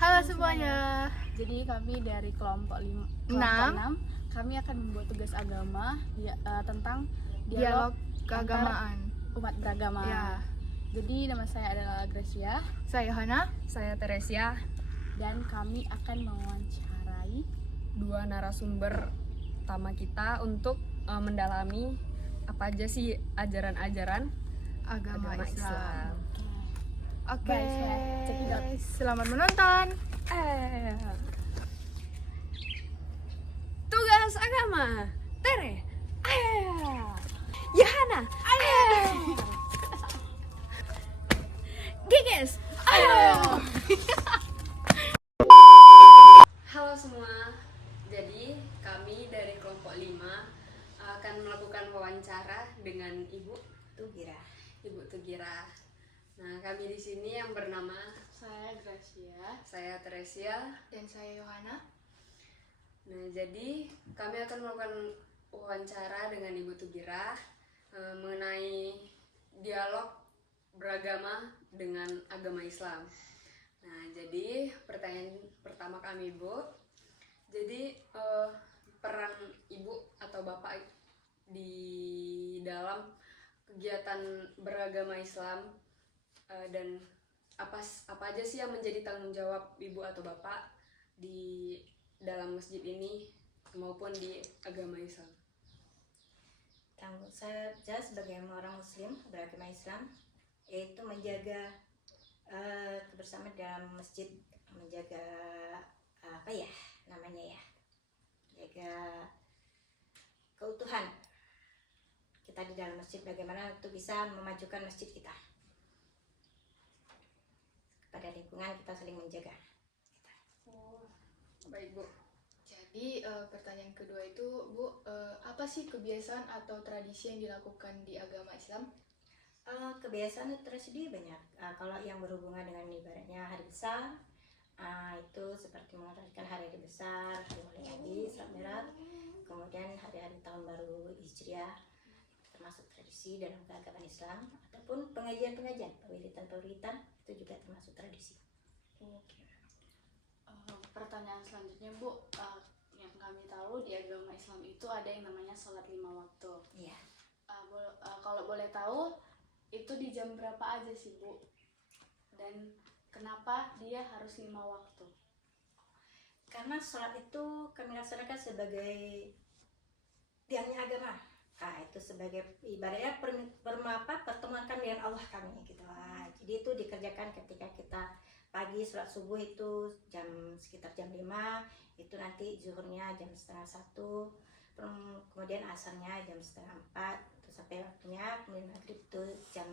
Halo semuanya. Jadi kami dari kelompok 6 kami akan membuat tugas agama tentang Dialog antar keagamaan. umat beragama. Ya, Jadi nama saya adalah Gracia saya Hana. Saya Teresia, dan kami akan mewawancarai dua narasumber utama kita untuk mendalami apa aja sih ajaran-ajaran Agama Islam. Oke, Baik, check it out. selamat menonton. Tugas agama, Tere, Yahana, Giges, Halo semua, jadi kami dari kelompok 5 akan melakukan wawancara dengan Ibu Tugira. Nah, kami di sini yang bernama saya Gracia. saya Teresia. Dan saya Yohana. Nah, jadi kami akan melakukan wawancara dengan Ibu Tugira mengenai dialog beragama dengan agama Islam. Nah, jadi pertanyaan pertama kami, Ibu. Jadi peran Ibu atau Bapak di dalam kegiatan beragama Islam dan apa aja sih yang menjadi tanggung jawab Ibu atau Bapak di dalam masjid ini maupun di agama Islam? Tanggung saya sebagai orang Muslim beragama Islam yaitu menjaga kebersamaan dalam masjid, menjaga jaga keutuhan kita di dalam masjid, bagaimana untuk bisa memajukan masjid kita kepada lingkungan, kita saling menjaga. Baik, Bu. Jadi pertanyaan kedua itu, Bu, apa sih kebiasaan atau tradisi yang dilakukan di agama Islam? Kebiasaan tersedia banyak. Kalau yang berhubungan dengan ibaratnya hari besar, itu seperti merayakan hari besar, hari Maulid Nabi, Isra Mi'raj, kemudian hari-hari tahun baru Hijriah, termasuk tradisi dalam keagamaan Islam, ataupun pengajian-pengajian, pawilitan itu juga termasuk tradisi. Oke. Pertanyaan selanjutnya, Bu, yang kami tahu di agama Islam itu ada yang namanya sholat 5 waktu. Iya. Kalau boleh tahu, itu di jam berapa aja sih, Bu? Dan kenapa dia harus 5 waktu? Karena sholat itu kami laksanakan sebagai tiangnya agama. Itu sebagai ibaratnya pertemuan kami dengan Allah kami gitu. Jadi itu dikerjakan ketika kita pagi sholat subuh itu sekitar jam 5, itu nanti zuhurnya jam setengah 1, kemudian asarnya jam setengah 4, itu sampai waktunya, kemudian maghrib itu jam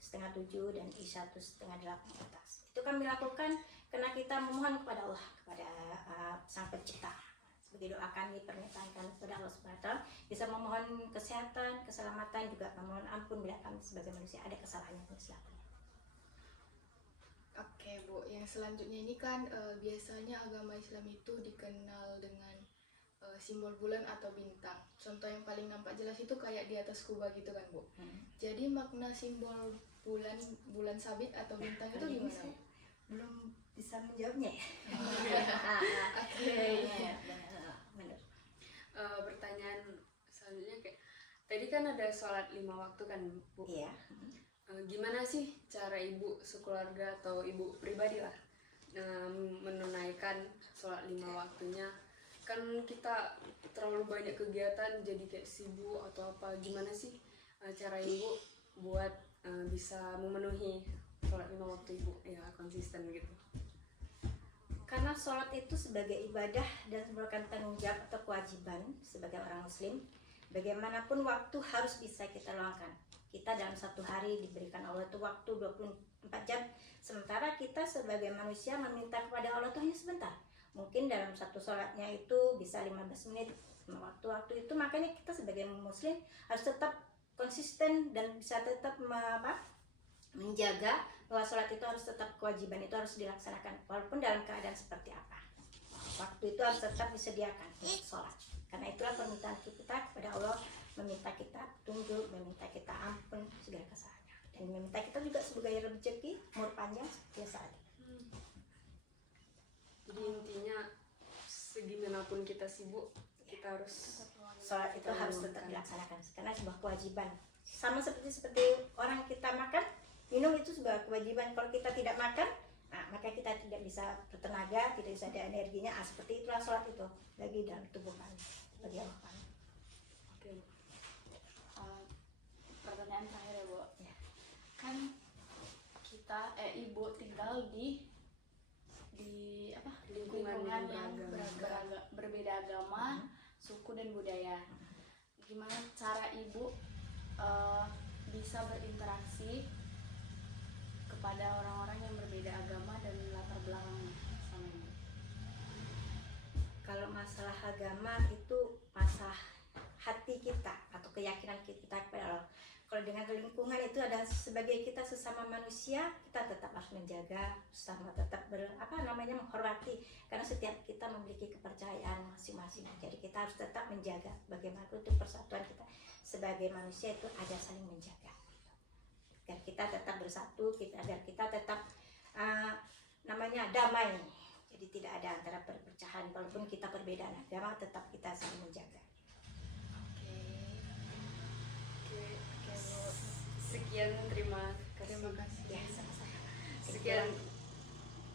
setengah 7 dan isya itu setengah 8 ke atas. Itu kami lakukan karena kita memohon kepada Allah, kepada Sang Pencipta. Sebagai doa kami, permintaan kami kepada Allah SWT, bisa memohon kesehatan, keselamatan, juga memohon ampun bila kami sebagai manusia ada kesalahan yang kesilapan. Oke, Bu, yang selanjutnya ini kan biasanya agama Islam itu dikenal dengan simbol bulan atau bintang. Contoh yang paling nampak jelas itu kayak di atas kubah gitu kan, Bu. Jadi makna simbol bulan sabit atau bintang itu gimana, Bu? Belum bisa menjawabnya ya. Oke. Benar. Pertanyaan selanjutnya kayak tadi kan ada sholat 5 waktu kan, Bu? Iya. Gimana sih cara Ibu sekeluarga atau Ibu pribadi lah menunaikan sholat 5 waktunya? Kan kita terlalu banyak kegiatan jadi kayak sibuk atau apa, gimana sih cara Ibu buat bisa memenuhi sholat 5 waktu Ibu ya konsisten gitu? Karena sholat itu sebagai ibadah dan merupakan tanggung jawab atau kewajiban sebagai orang Muslim, bagaimanapun waktu harus bisa kita luangkan. Kita dalam satu hari diberikan Allah itu waktu 24 jam, sementara kita sebagai manusia meminta kepada Allah itu hanya sebentar. Mungkin dalam satu sholatnya itu bisa 15 menit waktu-waktu itu, makanya kita sebagai muslim harus tetap konsisten dan bisa tetap menjaga bahwa sholat itu harus tetap kewajiban, itu harus dilaksanakan walaupun dalam keadaan seperti apa. Waktu itu harus tetap disediakan untuk sholat, karena itulah permintaan kita kepada Allah, meminta kita petunjuk, meminta kita ampun segala kesalahan. Dan dan meminta kita juga sebagai rezeki umur panjang biasa aja. Jadi intinya segimanapun kita sibuk, kita harus Sholat itu harus tetap dilaksanakan karena sebuah kewajiban. Sama seperti orang kita makan, minum itu sebuah kewajiban. Kalau kita tidak makan, nah, maka kita tidak bisa bertenaga, tidak bisa ada energinya. Seperti itulah sholat itu bagi dalam tubuh kami, bagi Allah kami. Oke. Pertanyaan terakhir ya Bu. Ya. Kan kita ibu tinggal di apa Lingkungan lingkungan yang yang beragama. berbeda agama, suku dan budaya. Gimana cara ibu bisa berinteraksi kepada orang-orang yang berbeda agama dan latar belakang sama ibu? Kalau masalah agama itu masalah hati kita atau keyakinan kita kepada Allah. Kalau dengan lingkungan itu adalah sebagai kita sesama manusia, kita tetap harus menjaga, sama tetap menghormati karena setiap kita memiliki kepercayaan masing-masing. Jadi kita harus tetap menjaga bagaimana untuk persatuan kita sebagai manusia itu ada saling menjaga. Agar kita tetap bersatu, agar kita tetap damai. Jadi tidak ada antara perpecahan walaupun kita perbedaan agama tetap kita saling menjaga. Oke, Bu. Sekian, terima kasih. Terima kasih. Ya, sama-sama.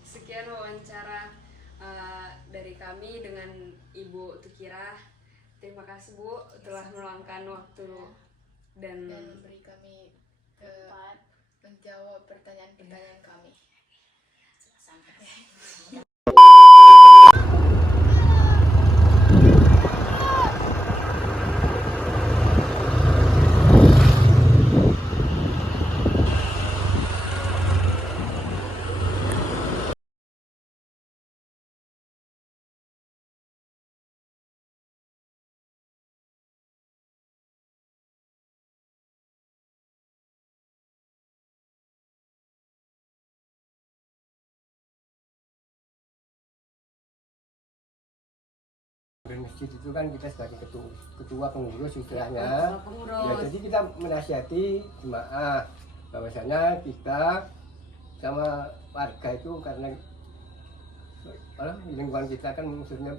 Sekian wawancara dari kami dengan Ibu Tukirah. Terima kasih Bu telah meluangkan waktu dan memberi kami menjawab pertanyaan-pertanyaan kami. Sama-sama. Bermasjid itu kan kita sebagai ketua pengurus istilahnya. Ya, jadi kita menasihati jemaah bahwasanya kita sama warga itu karena lingkungan kita kan maksudnya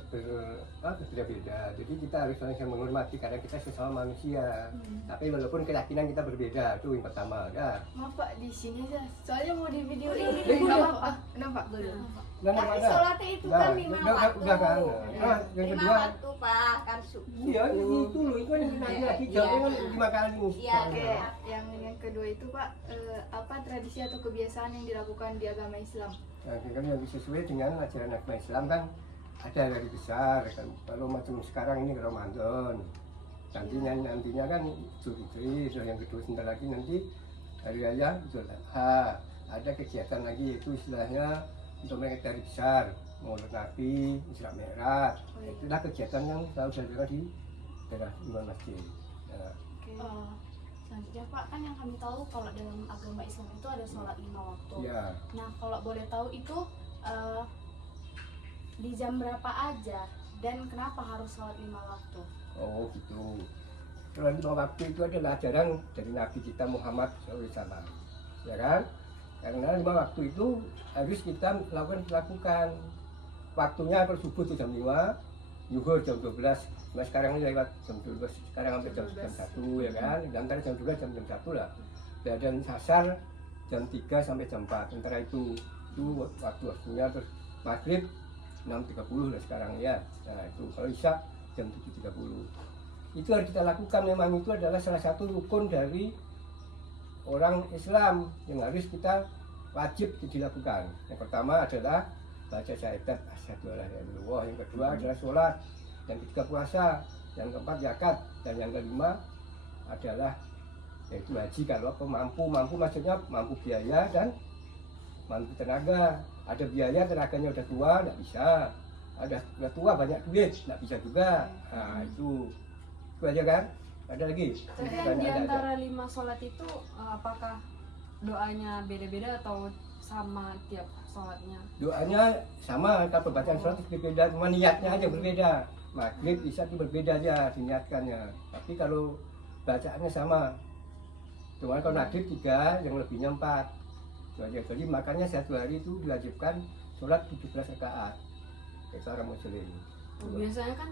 berbeda-beda. Jadi kita harus saling menghormati karena kita sesama manusia. Tapi walaupun keyakinan kita berbeda, itu yang pertama. Ya. Maaf Pak, di sini aja. Soalnya mau di video ini. Kenapa? Sholat itu kan 5 waktu. Kan. Nah, yang 5 kedua, waktu Pak, kan iya itu loh, itu yang lagi jawabnya kan 5 kali. Iya. Oke, yang kedua itu Pak, apa tradisi atau kebiasaan yang dilakukan di agama Islam? Nah, kan yang sesuai dengan ajaran agama Islam kan ada dari besar kan. Kalau macam sekarang ini Ramadan, nantinya kan Idul Fitri, terus yang kedua sebentar lagi nanti hari raya Idul Adha. Ada kegiatan lagi itu istilahnya untuk mereka dari besar, Maulid Nabi, Isra Mi'raj. Itulah kegiatan yang selalu dilakukan di daerah Imam Masjid. Nah, Selanjutnya Pak, kan yang kami tahu kalau dalam agama Islam itu ada sholat 5 waktu. ya. Nah kalau boleh tahu itu di jam berapa aja dan kenapa harus sholat 5 waktu? Oh gitu. Sholat 5 waktu itu adalah ajaran dari Nabi kita Muhammad SAW, ya kan? Karena 5 waktu itu harus kita lakukan. Waktunya kalau subuh itu jam 5, zuhur jam 12. Nah, sekarang ini lewat jam 12, sekarang sampai jam 1 ya kan? Antara jam 2 jam 1 lah. Dan asar jam 3 sampai jam 4. Antara itu waktunya. Terus maghrib 6.30 lah sekarang ya. Nah itu kalau isya jam 7.30. Itu harus kita lakukan, memang itu adalah salah satu rukun dari orang Islam yang harus kita wajib dilakukan. Yang pertama adalah baca syahadat asyhadu alla ilaha illallah, yang kedua adalah sholat, yang ketiga puasa, yang keempat zakat, dan yang kelima adalah yaitu haji. Kalau mampu maksudnya mampu biaya dan mampu tenaga. Ada biaya, tenaganya udah tua nggak bisa, udah tua banyak duit nggak bisa juga. Nah itu aja kan. Ada lagi. Tapi yang di antara 5 sholat itu apakah doanya beda-beda atau sama tiap sholatnya? Doanya sama, kalau bacaan sholat itu berbeda, cuma niatnya aja berbeda. Maghrib bisa itu berbeda aja diniatkannya. Tapi kalau bacaannya sama. Cuma kalau maghrib 3, yang lebihnya 4. Itu aja. Jadi makanya satu hari itu diwajibkan sholat 17 rakaat. Itu orang muslim. Biasanya kan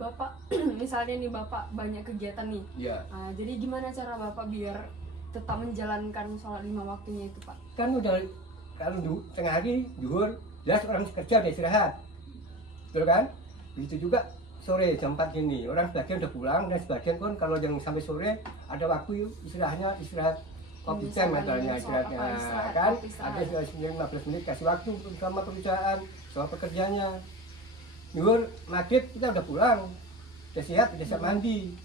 Bapak misalnya nih Bapak banyak kegiatan nih. Iya. Jadi gimana cara Bapak biar tetap menjalankan sholat 5 waktunya itu Pak? Kan udah kalau tengah hari zuhur, jelas orang kerja udah istirahat. Betul kan? Begitu juga sore jam 4 gini, orang sebagian udah pulang dan sebagian pun kalau yang sampai sore ada waktu istirahat kopi time misalnya istirahatnya kan, ada 15 menit kasih waktu sama perusahaan sama pekerjanya. Zuhur maghrib kita udah pulang, udah sehat, udah siap mandi,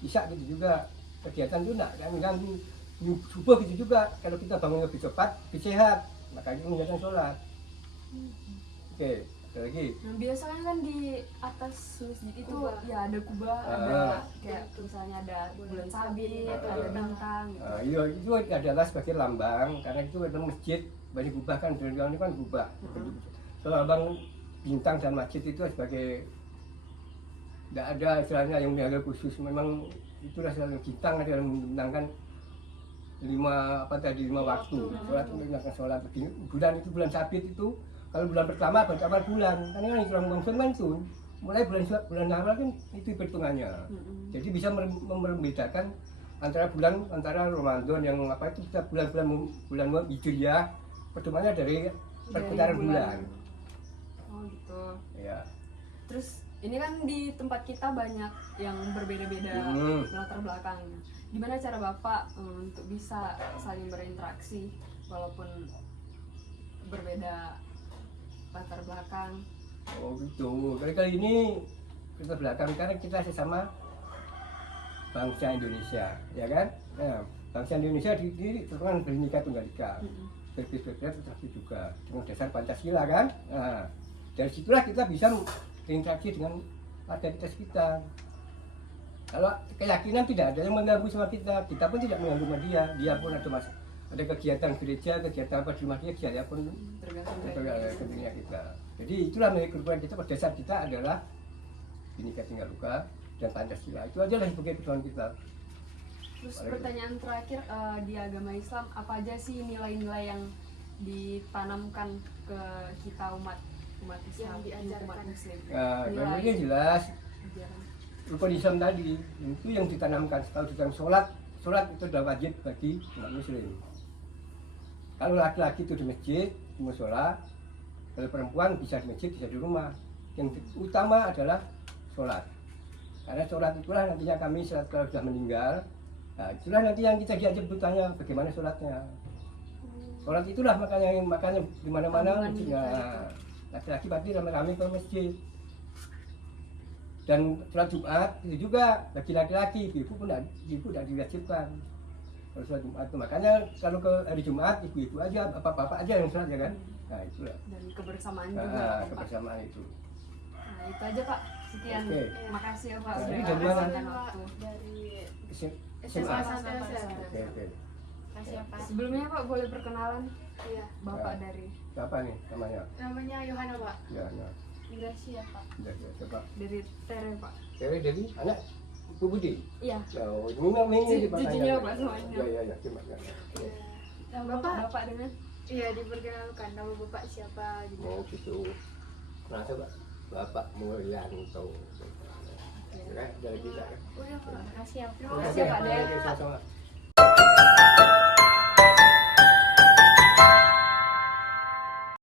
isya gitu juga kegiatan itu enggak mengganggu. Subuh gitu juga, kalau kita bangun lebih cepat lebih sehat, makanya menjalankan sholat. Oke. Lagi. Nah, biasanya kan di atas masjid itu Kubah. ya ada kubah, ada kayak misalnya ada bulan sabit, ada bintang gitu. Iya, itu adalah sebagai lambang karena itu memang masjid banyak kubah kan, dunia ini kan kubah. Kalau lambang bintang dan masjid itu sebagai tidak ada istilahnya yang dianggap khusus, memang itulah selalu bintang ada yang membintangkan 5 waktu. Sholat menjalankan sholat bulan itu bulan sabit itu. Kalau bulan pertama bulan, karena kan Islam Muslim kan itu mulai bulan awal kan itu perhitungannya. Jadi bisa membedakan antara Ramadan yang apa itu kita bulan Hijriah pertemuannya dari perputaran bulan. Oh gitu. Ya. Terus ini kan di tempat kita banyak yang berbeda-beda latar belakangnya. Gimana cara Bapak untuk bisa saling berinteraksi walaupun berbeda latar belakang? Oh gitu. Kali ini kita belakang karena kita sesama bangsa Indonesia, ya kan? Nah, bangsa Indonesia di kan Bhinneka Tunggal Ika, berbeda tetapi juga dengan dasar Pancasila kan? Nah, dari situlah kita bisa berinteraksi dengan identitas kita. Kalau keyakinan tidak ada yang mengganggu sama kita pun tidak mengganggu sama dia pun ada kegiatan gereja, kegiatan apa di rumah dia pun tergantung kita. Jadi itulah kehidupan kita pada dasar kita adalah Bhinneka Tunggal Ika dan Pancasila. Itu aja lah sebagai perjuangan kita. Terus pertanyaan terakhir, di agama Islam apa aja sih nilai-nilai yang ditanamkan ke kita umat Islam, umat Muslim? Nilainya jelas. Rukun Islam tadi itu yang ditanamkan. Kalau dalam sholat itu sudah wajib bagi umat Muslim. Kalau laki-laki itu di masjid, di musola, kalau perempuan bisa di masjid, bisa di rumah. Yang utama adalah sholat. Karena sholat itulah nantinya kami setelah sudah meninggal, nah itulah nanti yang kita diajak bertanya bagaimana sholatnya. Sholat itulah makanya di mana-mana laki-laki pasti sama kami ke masjid. Dan sholat Jumat itu juga bagi laki-laki, ibu tidak diwajibkan. Kalau sholat Jumat itu makanya kalau ke hari Jumat ibu-ibu aja, bapak-bapak aja yang sholat ya kan. Nah itulah. Dan kebersamaan juga. Kebersamaan itu. Nah itu aja Pak. Sekian. Oke. Makasih ya Pak. Nah, sudah ini dari mana? meluangkan waktu. Dari SMA. Oke. Kasih ya Pak. Sebelumnya Pak boleh perkenalan Iya. Bapak Ya. dari Siapa nih namanya? Namanya Yohana, Pak. Ya. Gracia Pak. Siapa? dari Tere Pak. Cewek dari anak Bu Budi. Iya. Oh, ini Cucunya Pak semuanya. Ya, terima kasih. Bapak dengan Iya, diperkenalkan nama Bapak siapa gitu. Oh gitu. Nah coba Bapak Mulyanto. Ya, dari kita. Udah Pak. Makasih ya. Terima kasih, Pak. Oke, sama-sama.